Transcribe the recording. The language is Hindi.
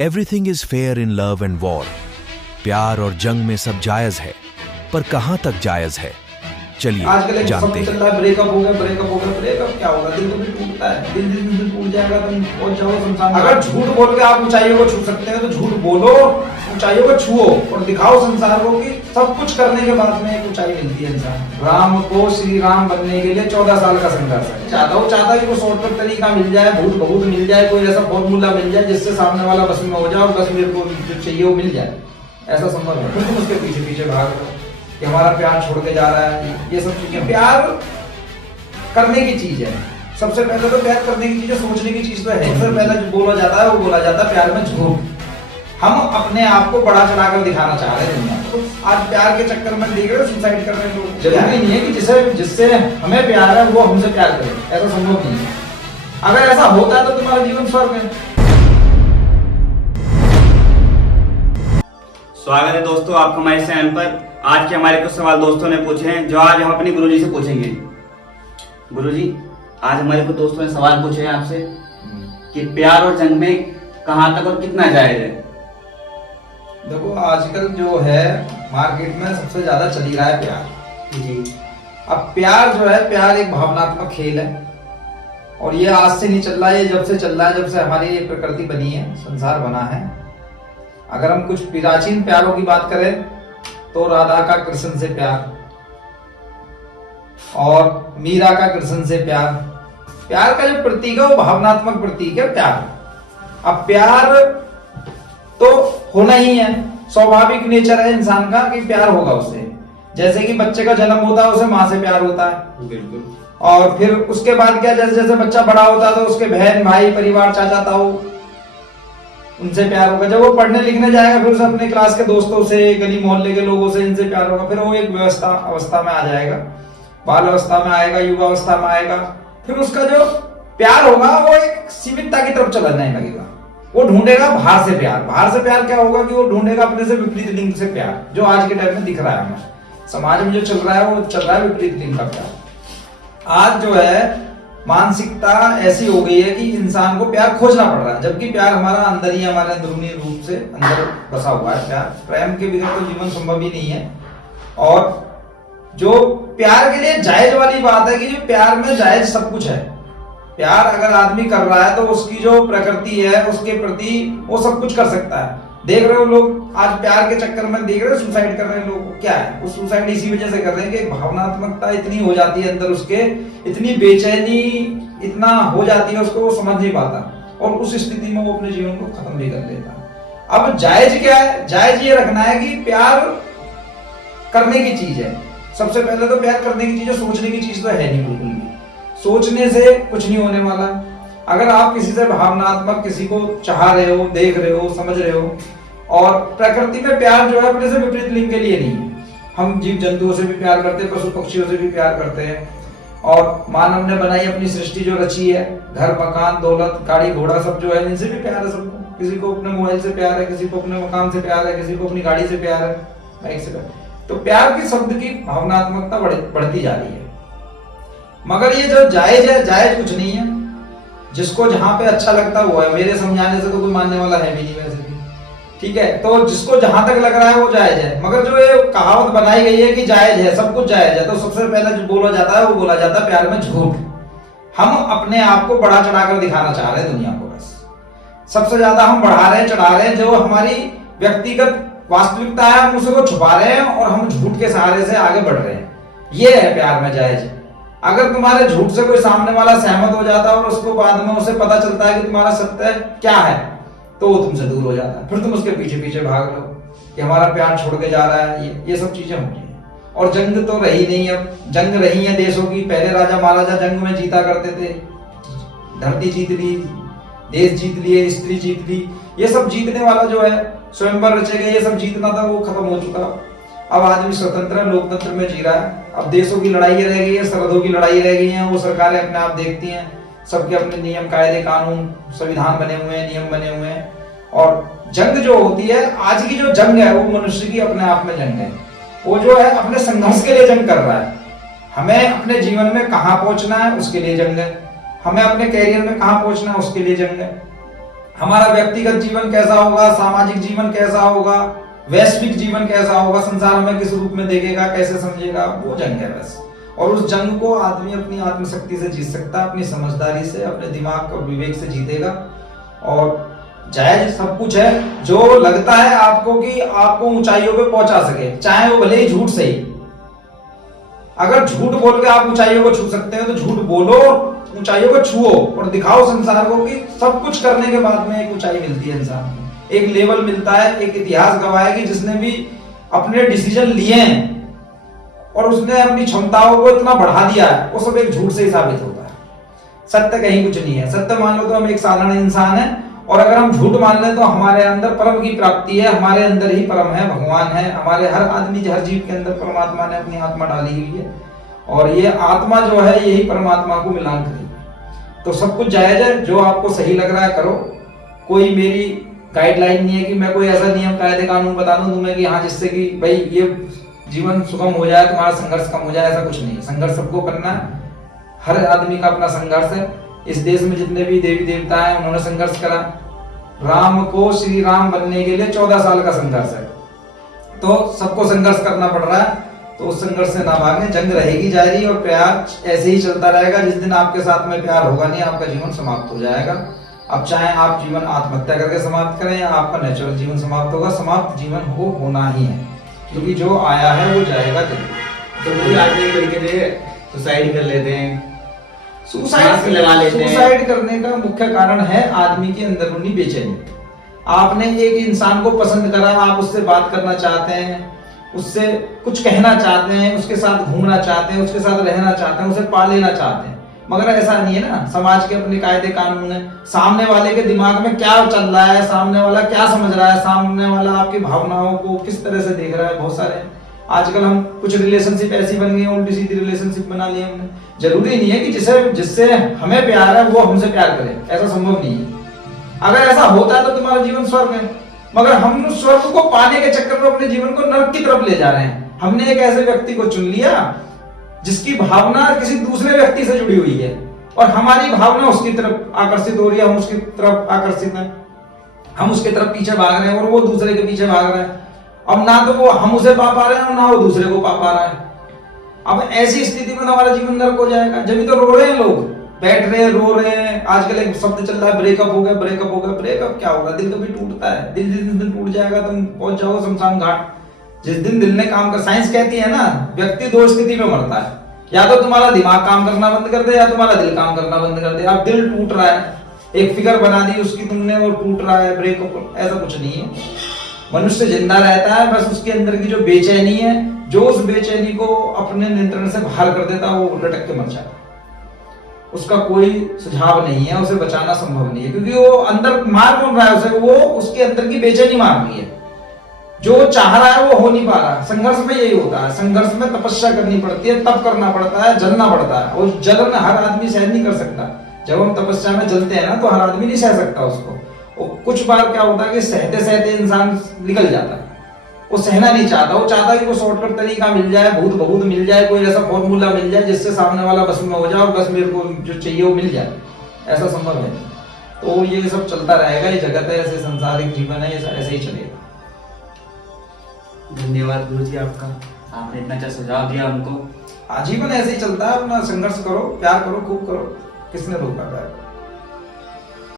Everything is fair in love and war. प्यार और जंग में सब जायज है, पर कहां तक जायज है, चलिए जानते हैं। ब्रेकअप हो गया, ब्रेकअप क्या होगा? दिल तो भी टूटता है, दिल टूट जाएगा, तुम पहुंच जाओ संसार। अगर झूठ बोल के आप ऊंचाइयों को छू सकते हैं तो झूठ बोलो, ऊंचाइयों को छुओ और दिखाओ संसार को कि सब कुछ करने के बाद में एक ऊंचाई मिलती है इंसान। राम को श्री राम बनने के लिए 14 साल का संघर्ष है। चाहता कि वो शॉर्टकट तरीका मिल जाए, भूत बहुत मिल जाए, कोई ऐसा फॉर्मूला मिल जाए जिससे सामने वाला बस में हो जाए और बस मेरे को जो चाहिए वो मिल जाए। ऐसा संभव है। फिर तुम उसके पीछे पीछे भाग रहे हो कि हमारा प्यार छोड़ के जा रहा है। ये सब चीजें प्यार करने की चीज है। सबसे पहले तो प्यार करने की चीज है, सोचने की चीज तो है। सबसे पहले जो बोला जाता है वो बोला जाता है प्यार में झूठ। हम अपने आप को बड़ा चढ़ाकर दिखाना चाह रहे हैं दुनिया को। आज प्यार के चक्कर में देख रहे सुसाइड कर रहे हैं लोग। जरूरी नहीं है कि जिससे हमें प्यार है वो हमसे प्यार करे, ऐसा संभव नहीं है। अगर ऐसा होता है तो तुम्हारा जीवन स्वर्ग है। स्वागत है दोस्तों आपका हमारे चैनल पर। आज के हमारे कुछ सवाल दोस्तों ने पूछे हैं जो आज हम अपने गुरुजी से पूछेंगे। गुरुजी, आज हमारे कुछ दोस्तों ने सवाल पूछे हैं आपसे कि प्यार और जंग में कहां तक और कितना जायज है। देखो, आजकल जो है मार्केट में सबसे ज्यादा चली रहा है प्यार जी। अब प्यार जो है, प्यार एक भावनात्मक खेल है और ये आज से नहीं चल रहा है, ये जब से चल रहा है, जब से हमारी ये प्रकृति बनी है, संसार बना है। अगर हम कुछ प्राचीन प्यारों की बात करें तो राधा का कृष्ण से प्यार और मीरा का कृष्ण से प्यार। प्यार का जो प्रतीक है वो भावनात्मक प्रतीक है प्यार। अब प्यार तो होना ही है, स्वाभाविक नेचर है इंसान का कि प्यार होगा उससे। जैसे कि बच्चे का जन्म होता है उसे माँ से प्यार होता है, बिल्कुल। और फिर उसके बाद क्या, जैसे जैसे बच्चा बड़ा होता है तो उसके बहन भाई परिवार चाचा ताऊ उनसे प्यार होगा। जब वो पढ़ने लिखने जाएगा फिर उसे अपने क्लास के दोस्तों से, गली मोहल्ले के लोगों से, इनसे प्यार होगा। फिर वो एक अवस्था में आ जाएगा, बाल अवस्था में आएगा, युवा अवस्था में आएगा। फिर उसका जो प्यार होगा वो एक सीमितता की तरफ चलने लगेगा। वो ढूंढेगा बाहर से प्यार। बाहर से प्यार क्या होगा कि वो ढूंढेगा अपने से विपरीत लिंग से प्यार, जो आज के टाइम में दिख रहा है हमें समाज में जो चल रहा है, वो चल रहा है विपरीत लिंग का प्यार। आज जो है मानसिकता ऐसी हो गई है कि इंसान को प्यार खोजना पड़ रहा है, जबकि प्यार हमारा अंदर ही, हमारे अंदरूनी रूप से अंदर बसा हुआ है। प्यार, प्रेम के बिना तो जीवन संभव ही नहीं है। और जो प्यार के लिए जायज वाली बात है कि जो प्यार में जायज सब कुछ है। प्यार अगर आदमी कर रहा है तो उसकी जो प्रकृति है उसके प्रति वो सब कुछ कर सकता है। देख रहे हो लोग आज प्यार के चक्कर में देख रहे हो सुसाइड कर रहे हैं लोग। क्या है वो सुसाइड इसी वजह से कर रहे हैं कि भावनात्मकता इतनी हो जाती है अंदर उसके, इतनी बेचैनी इतना हो जाती है उसको, वो समझ नहीं पाता और उस स्थिति में वो अपने जीवन को खत्म भी कर लेता है। अब जायज क्या है? जायज ये रखना है कि प्यार करने की चीज है। सबसे पहले तो प्यार करने की चीज है, सोचने की चीज तो है नहीं बिल्कुल भी। सोचने से कुछ नहीं होने वाला। अगर आप किसी से भावनात्मक किसी को चाह रहे हो, देख रहे हो, समझ रहे हो, और प्रकृति में प्यार जो है अपने से विपरीत लिंग के लिए नहीं है। हम जीव जंतुओं से भी प्यार करते हैं, पशु पक्षियों से भी प्यार करते हैं, और मानव ने बनाई अपनी सृष्टि जो रची है, घर मकान दौलत गाड़ी घोड़ा सब जो है, इनसे भी प्यार है सबको। किसी को अपने मोबाइल से प्यार है, किसी को अपने मकान से प्यार है, किसी को अपनी गाड़ी से प्यार है, बाइक से प्यार। तो प्यार की शब्द की भावनात्मकता बढ़ती जा रही है। मगर ये जो जायज है, जायज कुछ नहीं है। जिसको जहां पे अच्छा लगता है वो है। मेरे समझाने से तो कोई मानने वाला है भी नहीं वैसे भी, ठीक है। तो जिसको जहां तक लग रहा है वो जायज है। मगर जो ये कहावत बनाई गई है कि जायज है, सब कुछ जायज है, तो सबसे पहले जो बोला जाता है वो बोला जाता है प्यार में झूठ। हम अपने आप को बड़ा चढ़ाकर दिखाना चाह रहे हैं दुनिया को। बस सबसे ज्यादा हम बढ़ा रहे हैं, चढ़ा रहे हैं। जो हमारी व्यक्तिगत वास्तविकता है हम उसको छुपा रहे हैं और हम झूठ के सहारे से आगे बढ़ रहे हैं। ये है प्यार में जायज। अगर तुम्हारे झूठ से कोई सामने वाला सहमत हो जाता है और उसको बाद में उसे पता चलता है कि तुम्हारा सत्य क्या है, तो वो तुमसे दूर हो जाता है। फिर तुम उसके पीछे पीछे भाग लो कि हमारा प्यार छोड़ के जा रहा है। ये सब चीजें होती हैं। और जंग तो रही नहीं। अब जंग रही है देशों की। पहले राजा महाराजा जंग में जीता करते थे, धरती जीत ली, देश जीत लिए, स्त्री जीत ली। ये सब जीतने वाला जो है, स्वयंवर रचे गए, ये सब जीतना था वो खत्म हो चुका। अब आदमी स्वतंत्र है, लोकतंत्र में जी रहा है। अब देशों की लड़ाई रह गई है, सरहदों की लड़ाई रह गई है, वो सरकारें अपने आप देखती हैं। सबके अपने नियम कायदे कानून संविधान बने हुए हैं, नियम बने हुए हैं। और जंग जो होती है, आज की जो जंग है वो मनुष्य की अपने आप में जंग है। वो जो है अपने संघर्ष के लिए जंग कर रहा है। हमें अपने जीवन में कहाँ पहुंचना है उसके लिए जंग है। हमें अपने कैरियर में कहाँ पहुंचना है उसके लिए जंग है। हमारा व्यक्तिगत जीवन कैसा होगा, सामाजिक जीवन कैसा होगा, वैश्विक जीवन कैसा होगा, संसार हमें किस रूप में देखेगा, कैसे समझेगा, वो जंग है बस। और उस जंग को आदमी अपनी आत्मशक्ति से जीत सकता है, अपनी समझदारी से, अपने दिमाग और विवेक से जीतेगा। और जायज सब कुछ है जो लगता है आपको कि आपको ऊंचाइयों पे पहुंचा सके, चाहे वो भले ही झूठ से ही। अगर झूठ बोल के आप ऊंचाइयों को छू सकते हैं तो झूठ बोलो, ऊंचाइयों को छुओ और दिखाओ संसार को कि सब कुछ करने के बाद में एक ऊंचाई मिलती है इंसान को, एक लेवल मिलता है। एक इतिहास गवाह है कि जिसने भी अपने डिसीजन लिए हैं और उसने अपनी क्षमताओं को इतना बढ़ा दिया है, वो सब एक झूठ से ही साबित होता है। सत्य कहीं कुछ नहीं है। सत्य मान लो तो हम एक साधारण इंसान है, और अगर हम झूठ मान लें तो हमारे अंदर परम की प्राप्ति है, हमारे अंदर ही परम है, भगवान है। हमारे हर आदमी, हर जीव के अंदर परमात्मा ने अपनी आत्मा डाली हुई है, और ये आत्मा जो है यही परमात्मा को मिलान करेगी। तो सब कुछ जायज है, जो आपको सही लग रहा है करो। कोई मेरी गाइडलाइन नहीं है कि मैं कोई ऐसा नियम कायदे कानून बता दूं तुम्हें कि हाँ जिससे कि भाई ये जीवन सुगम हो जाए, तुम्हारा संघर्ष कम हो जाए, ऐसा कुछ नहीं है। संघर्ष सबको करना है, हर आदमी का अपना संघर्ष है। इस देश में जितने भी देवी देवता हैं उन्होंने संघर्ष करा। राम को श्री राम बनने के लिए 14 साल का संघर्ष है, तो सबको संघर्ष करना पड़ रहा है। तो उस संघर्ष से ना भागें, जंग रहेगी जारी, और प्यार ऐसे ही चलता रहेगा। जिस दिन आपके साथ में प्यार होगा नहीं, आपका जीवन समाप्त हो जाएगा। अब चाहे आप जीवन आत्महत्या करके समाप्त करें या आपका नेचुरल जीवन समाप्त होगा, समाप्त जीवन होना ही है, क्योंकि जो आया है वो जाएगा जरूर। तो कोई आदमी तरीके से सुसाइड कर लेते हैं, सुसाइड करने का मुख्य कारण है आदमी की अंदरूनी बेचैनी। आपने एक इंसान को पसंद करा, आप उससे बात करना चाहते हैं, उससे कुछ कहना चाहते हैं, उसके साथ घूमना चाहते हैं, उसके साथ रहना चाहते हैं, उसे पाल लेना चाहते हैं, मगर ऐसा नहीं है ना। समाज के अपने कायदे कानून है। सामने वाले के दिमाग में क्या चल रहा है, सामने वाला क्या समझ रहा है, सामने वाला आपकी भावनाओं को किस तरह से देख रहा है, बहुत सारे आजकल हम कुछ रिलेशनशिप ऐसी बन गई, उल्टी सीधी रिलेशनशिप बना ली हमने। जरूरी नहीं है कि जिससे हमें प्यार है वो हमसे प्यार करे, ऐसा संभव नहीं है। अगर ऐसा होता है तो तुम्हारा जीवन स्वर्ग है, मगर हम स्वर्ग को पाने के चक्कर में अपने जीवन को नरक की तरफ ले जा रहे हैं। हमने एक ऐसे व्यक्ति को चुन लिया जिसकी भावना किसी दूसरे व्यक्ति से जुड़ी हुई है, और हमारी भावना उसकी तरफ आकर्षित हो रही है, हम उसकी तरफ आकर्षित हैं, हम उसके तरफ पीछे भाग रहे हैं और वो दूसरे के पीछे भाग रहे हैं। अब ना तो वो हम उसे पा पा रहे हैं, ना वो दूसरे को पा पा रहा है। अब ऐसी स्थिति में हमारा जीवन नरक हो जाएगा। जब तो रो रहे हैं लोग, बैठ रहे हैं, रो रहे हैं। आजकल एक शब्द चल रहा है, ब्रेकअप हो गया, ब्रेकअप हो गया। ब्रेकअप क्या होगा? दिल कभी टूटता है? दिल जिस दिन टूट जाएगा तुम पहुंच जाओ शमशान घाट। जिस दिन दिल ने काम कर, साइंस कहती है ना, व्यक्ति दो स्थिति में मरता है, या तो तुम्हारा दिमाग काम करना बंद कर दे या तुम्हारा दिल काम करना बंद कर दे। अब दिल टूट रहा है, एक फिगर बना दी उसकी तुमने, वो टूट रहा है, ब्रेकअप। ऐसा कुछ नहीं है। मनुष्य जिंदा रहता है, बस उसके अंदर की जो बेचैनी है, जो उस बेचैनी को अपने नियंत्रण से बाहर कर देता है, वो लटक के मर जाता है। उसका कोई सुझाव नहीं है, उसे बचाना संभव नहीं है, क्योंकि वो अंदर मार कौन रहा है उसे? वो उसके अंदर की बेचैनी मार रही है। जो चाह रहा है वो हो नहीं पा रहा। संघर्ष में यही होता है। संघर्ष में तपस्या करनी पड़ती है, तप करना पड़ता है, जलना पड़ता है, और जलन हर आदमी सहन नहीं कर सकता। जब हम तपस्या में जलते हैं ना, तो हर आदमी नहीं सह सकता उसको। और कुछ बार क्या होता है कि सहते सहते इंसान निकल जाता है, वो सहना नहीं चाहता। वो चाहता है कि वो शॉर्टकट तरीका मिल जाए, भूत बहुत मिल जाए, कोई ऐसा फॉर्मूला मिल जाए जिससे सामने वाला बस में हो जाए और बस मेरे को जो चाहिए वो मिल जाए। ऐसा संभव है। तो ये सब चलता रहेगा, ये जगत है, ऐसे सांसारिक जीवन है, ऐसे ही चलेगा। धन्यवाद गुरु जी आपका, आपने इतना अच्छा सुझाव दिया हमको। आजीवन ऐसे ही चलता है। अपना संघर्ष करो, प्यार करो, खूब करो, किसने रोका है?